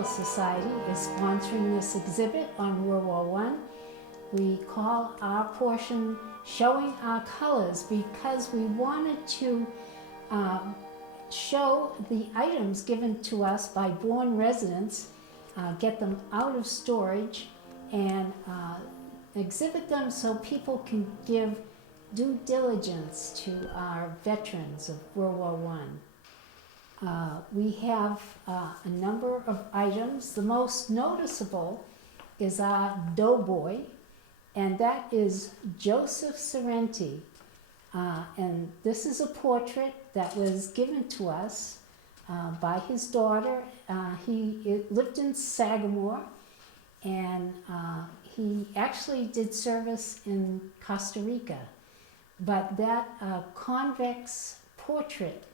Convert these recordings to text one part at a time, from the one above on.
Historical Society is sponsoring this exhibit on World War I. We call our portion Showing Our Colors because we wanted to show the items given to us by Bourne residents, get them out of storage, and exhibit them so people can give due diligence to our veterans of World War I. We have a number of items. The most noticeable is our doughboy, and that is Joseph Sorrenti. And this is a portrait that was given to us by his daughter. He lived in Sagamore, and he actually did service in Costa Rica. But that convex portrait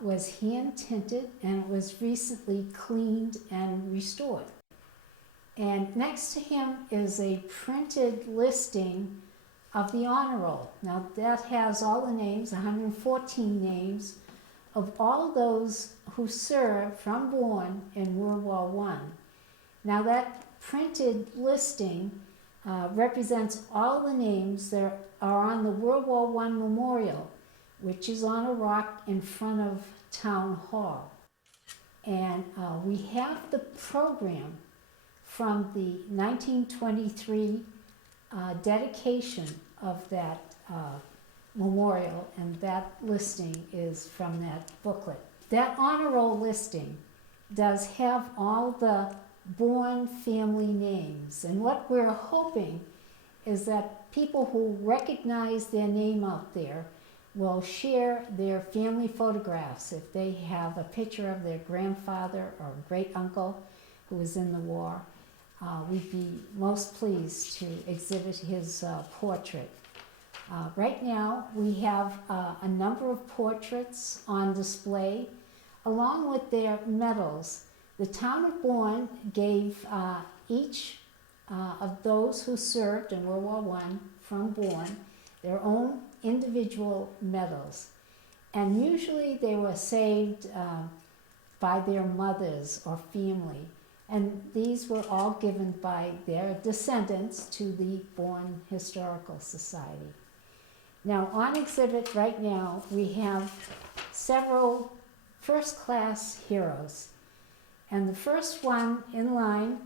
was hand tinted, and it was recently cleaned and restored. And next to him is a printed listing of the honor roll. Now that has all the names, 114 names, of all those who served from Bourne in World War I. Now that printed listing represents all the names that are on the World War I memorial, which is on a rock in front of Town Hall. And we have the program from the 1923 dedication of that memorial, and that listing is from that booklet. That honor roll listing does have all the Bourne family names, and what we're hoping is that people who recognize their name out there will share their family photographs. If they have a picture of their grandfather or great uncle who was in the war, we'd be most pleased to exhibit his portrait. Right now we have a number of portraits on display along with their medals. The town of Bourne gave each of those who served in World War I from Bourne their own individual medals, and usually they were saved by their mothers or family, and these were all given by their descendants to the Bourne Historical Society. Now on exhibit right now we have several first-class heroes, and the first one in line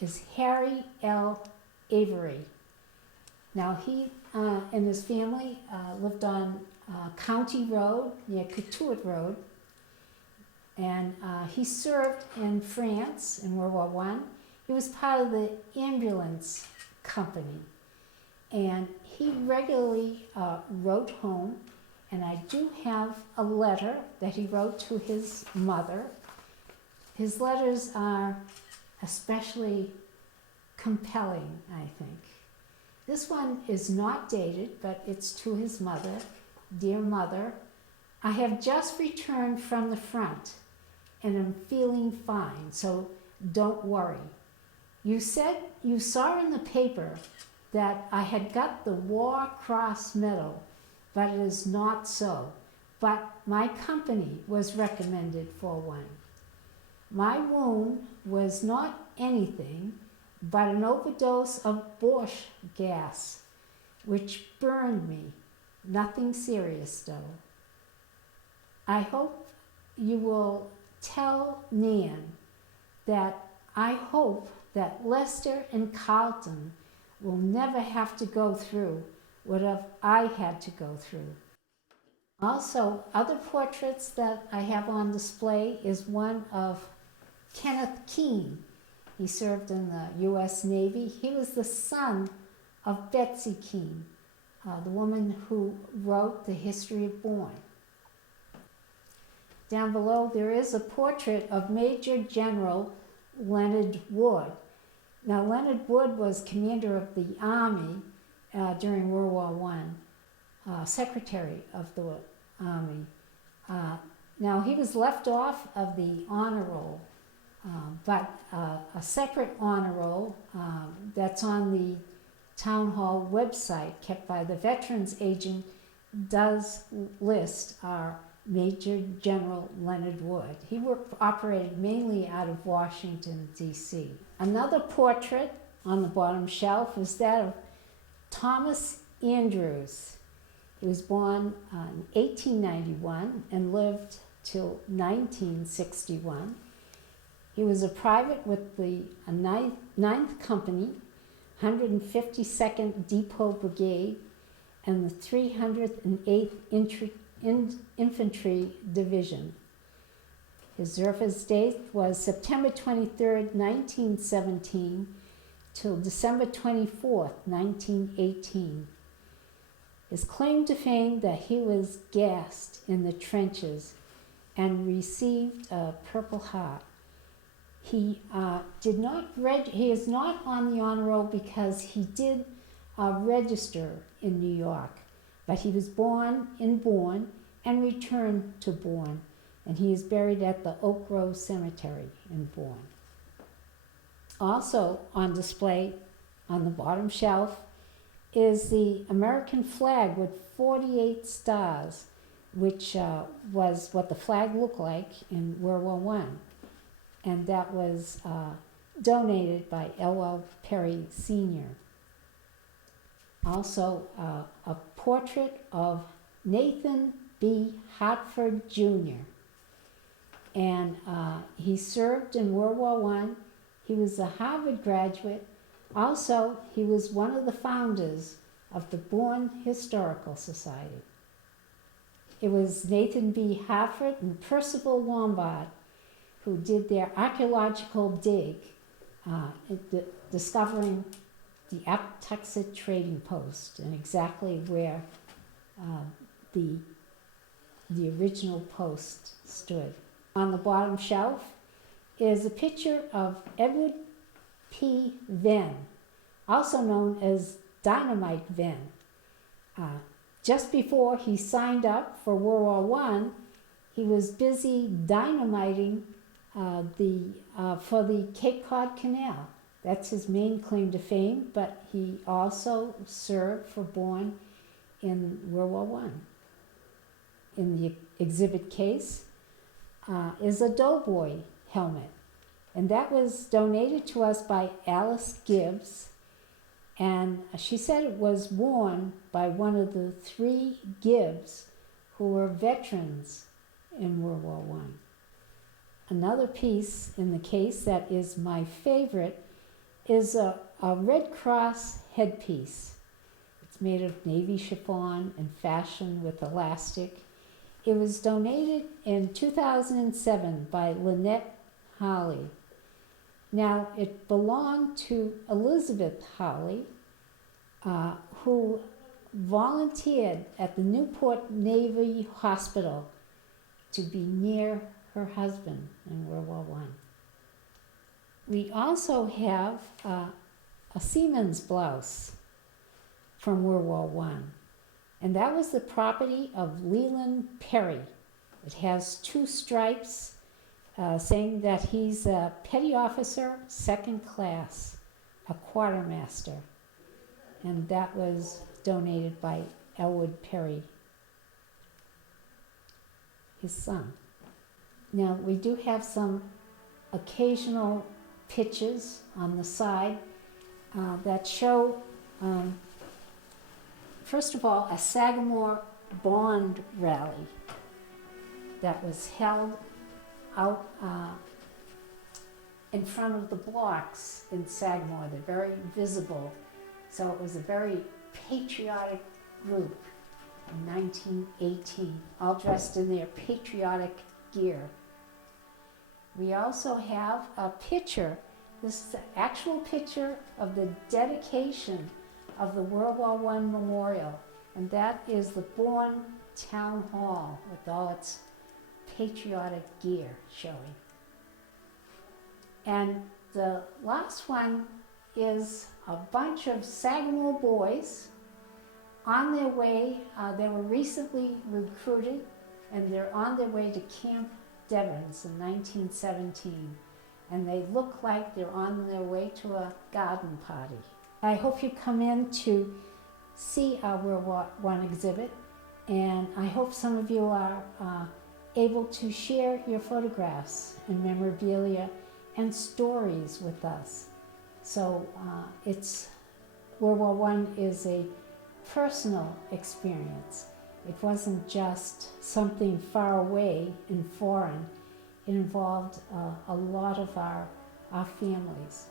is Harry L. Avery. Now he and his family lived on County Road near Cotuit Road, and he served in France in World War I. He was part of the ambulance company, and he regularly wrote home, and I do have a letter that he wrote to his mother. His letters are especially compelling, I think. This one is not dated, but it's to his mother. Dear Mother, I have just returned from the front and am feeling fine, so don't worry. You said you saw in the paper that I had got the War Cross Medal, but it is not so. But my company was recommended for one. My wound was not anything but an overdose of Borscht gas, which burned me. Nothing serious, though. I hope you will tell Nan that I hope that Lester and Carlton will never have to go through what I had to go through. Also, other portraits that I have on display is one of Kenneth Keene. He served in the U.S. Navy. He was the son of Betsy Keene, the woman who wrote the history of Bourne. Down below there is a portrait of Major General Leonard Wood. Now Leonard Wood was commander of the Army during World War I, Secretary of the Army. Now he was left off of the honor roll, but a separate honor roll that's on the Town Hall website kept by the Veterans Agent does list our Major General Leonard Wood. He operated mainly out of Washington, D.C. Another portrait on the bottom shelf is that of Thomas Andrews. He was born in 1891 and lived till 1961. He was a private with the 9th Company, 152nd Depot Brigade, and the 308th Infantry Division. His service date was September 23rd, 1917 till December 24th, 1918. His claim to fame that he was gassed in the trenches and received a Purple Heart. He he is not on the honor roll because he did register in New York, but he was born in Bourne and returned to Bourne, and he is buried at the Oak Grove Cemetery in Bourne. Also on display on the bottom shelf is the American flag with 48 stars, which was what the flag looked like in World War I. And that was donated by L.L. Perry Sr. Also, a portrait of Nathan B. Hartford Jr. And he served in World War I. He was a Harvard graduate. Also, he was one of the founders of the Bourne Historical Society. It was Nathan B. Hartford and Percival Lombard who did their archaeological dig, discovering the Aptuxet Trading Post and exactly where the original post stood. On the bottom shelf is a picture of Edward P. Venn, also known as Dynamite Venn. Just before he signed up for World War I, he was busy dynamiting for the Cape Cod Canal. That's his main claim to fame, but he also served for Bourne in World War I. In the exhibit case is a Doughboy helmet, and that was donated to us by Alice Gibbs, and she said it was worn by one of the 3 Gibbs who were veterans in World War I. Another piece in the case that is my favorite is a Red Cross headpiece. It's made of navy chiffon and fashioned with elastic. It was donated in 2007 by Lynette Holly. Now, it belonged to Elizabeth Holly, who volunteered at the Newport Navy Hospital to be near her husband in World War I. We also have a seaman's blouse from World War I, and that was the property of Leland Perry. It has 2 stripes saying that he's a petty officer, 2nd class, a quartermaster, and that was donated by Elwood Perry, his son. Now, we do have some occasional pictures on the side that show, first of all, a Sagamore Bond rally that was held out in front of the blocks in Sagamore. They're very visible. So it was a very patriotic group in 1918, all dressed in their patriotic gear. We also have a picture. This is the actual picture of the dedication of the World War I Memorial, and that is the Bourne Town Hall with all its patriotic gear showing. And the last one is a bunch of Sagamore boys on their way. They were recently recruited, and they're on their way to Camp Devens in 1917, and they look like they're on their way to a garden party. I hope you come in to see our World War I exhibit, And I hope some of you are able to share your photographs and memorabilia and stories with us. So World War I is a personal experience. It wasn't just something far away and foreign. It involved a lot of our families.